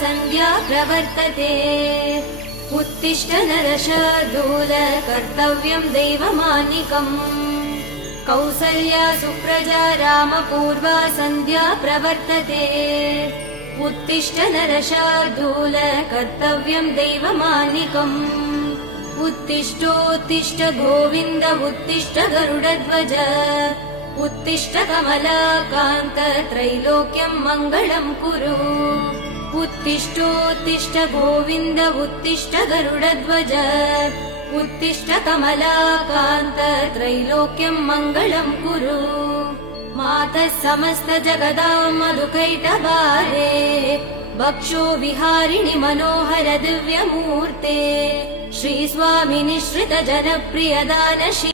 सन्ध्या प्रवर्तते। उत्तिष्ठ नरशार्दूल कर्तव्यं दैवमानिकम्। कौसल्या सुप्रजा रामपूर्वा सन्ध्या प्रवर्तते। उत्तिष्ठ नरशार्दूल कर्तव्यं दैवमानिकम्। उत्तिष्ठोत्तिष्ठ गोविन्द उत्तिष्ठ गरुडध्वज। उत्तिष्ठ कमलाकान्त त्रैलोक्यं मङ्गलं कुरु। उत्तिष्ठोत्तिष्ठ गोविन्द उत्तिष्ठ गरुडध्वज। उत्तिष्ठ कमलाकान्त त्रैलोक्यं मङ्गलं कुरु। मातः समस्त जगदां मधुकैटभारे। वक्षो विहारिणि मनोहर दिव्यमूर्ते। श्रीस्वामिनि श्रित जनप्रिय दानशीले।